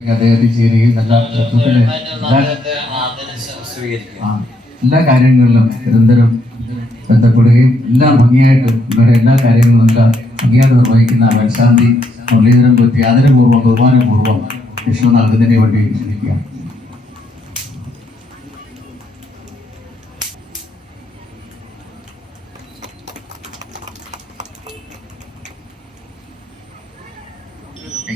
അദ്ദേഹത്തിൽ ചേരുകയും നല്ല തത്വത്തിൽ എല്ലാ കാര്യങ്ങളിലും നിരന്തരം ബന്ധപ്പെടുകയും എല്ലാം ഭംഗിയായിട്ട് ഇവരുടെ എല്ലാ കാര്യങ്ങളും നല്ല ഭംഗിയായിട്ട് നിർവഹിക്കുന്ന മേൽശാന്തി മുരളീധരൻ പറ്റി ആദരപൂർവം ബഹുമാനപൂർവം വിഷ്ണു നൽകുന്നതിന് വേണ്ടി ക്ഷണിക്കുക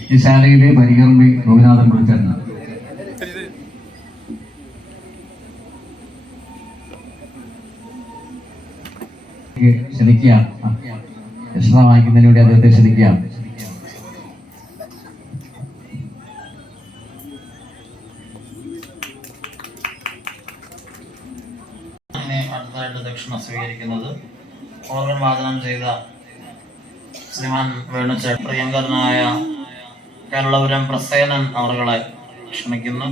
യജ്ഞശാലയിലെ പരികർമ്മി ഗോപിനാഥൻ വിളിച്ചായിരുന്നു ക്ഷണിക്കാം ദക്ഷിണ വാങ്ങിക്കുന്നതിന് വേണ്ടി അദ്ദേഹത്തെ ക്ഷണിക്കുകയാണ് അടുത്തതായിട്ട് ദക്ഷിണ സ്വീകരിക്കുന്നത് ഓർഗൻ വാദനം ചെയ്ത ശ്രീമാൻ വേണുചേട്ടൻ പ്രിയങ്കരനായ കേരളപുരം പ്രസേനൻ അവറുകളെ ക്ഷണിക്കുന്നു.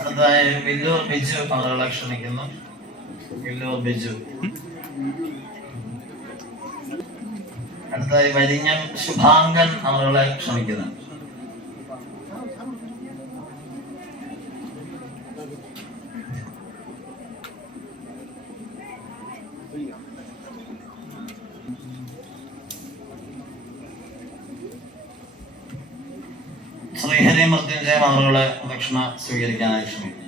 അടുത്തതായി വില്ലൂർ ബിജു അവറുകളെ ക്ഷണിക്കുന്നു. വില്ലൂർ ബിജു. അടുത്തതായി വരിഞ്ഞം ശുഭാങ്കൻ അവരുകളെ ക്ഷണിക്കുന്നു. ശ്രീഹരി മൃത്യുഞ്ജയം അവരുകളെ ദക്ഷിണ സ്വീകരിക്കാനായി ക്ഷണിക്കുന്നു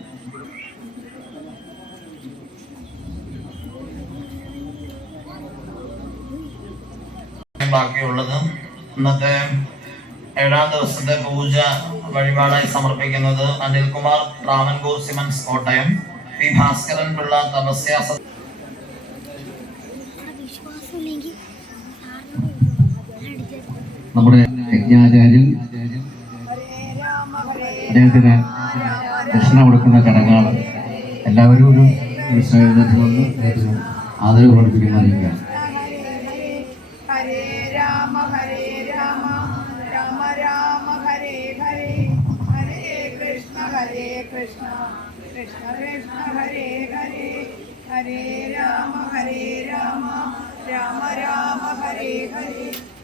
ബാക്കിയുള്ളത്. ഇന്നത്തെ ഏഴാം ദിവസത്തെ പൂജ വഴിപാടായി സമർപ്പിക്കുന്നത് അനിൽകുമാർ റാമൻകൂർ സിമൻസ് കോട്ടയം പി ഭാസ്കരൻ പിള്ള തപസ്യ നമ്മുടെ യജ്ഞാചാര്യൻ അദ്ദേഹത്തിന് ദക്ഷിണ കൊടുക്കുന്ന ചടങ്ങാണ് എല്ലാവരും ഒരു വിശ്വകൊണ്ട് അദ്ദേഹത്തിന് ആദരവ് പ്രകടിപ്പിക്കുന്ന അറിയിക്കുകയാണ് കൃഷ്ണ കൃഷ്ണ കൃഷ്ണ ഹരേ ഹരേ ഹരേ രാമ ഹരേ രാമ രാമ രാമ ഹരേ ഹരേ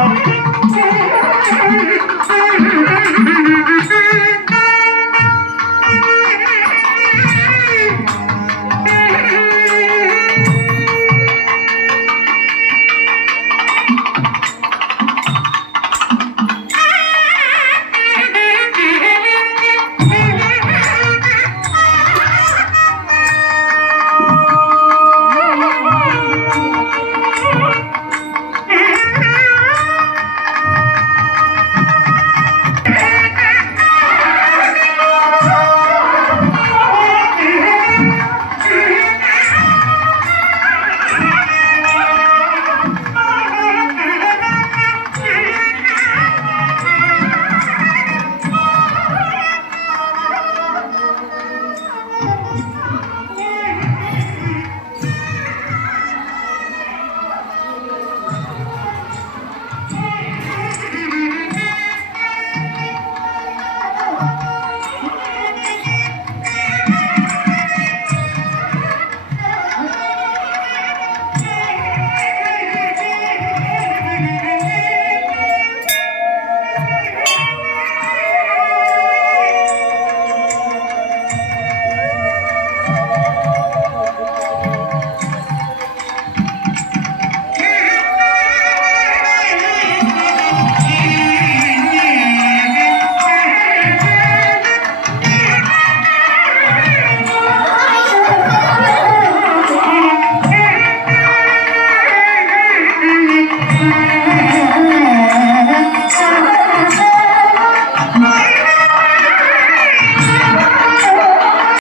Yeah.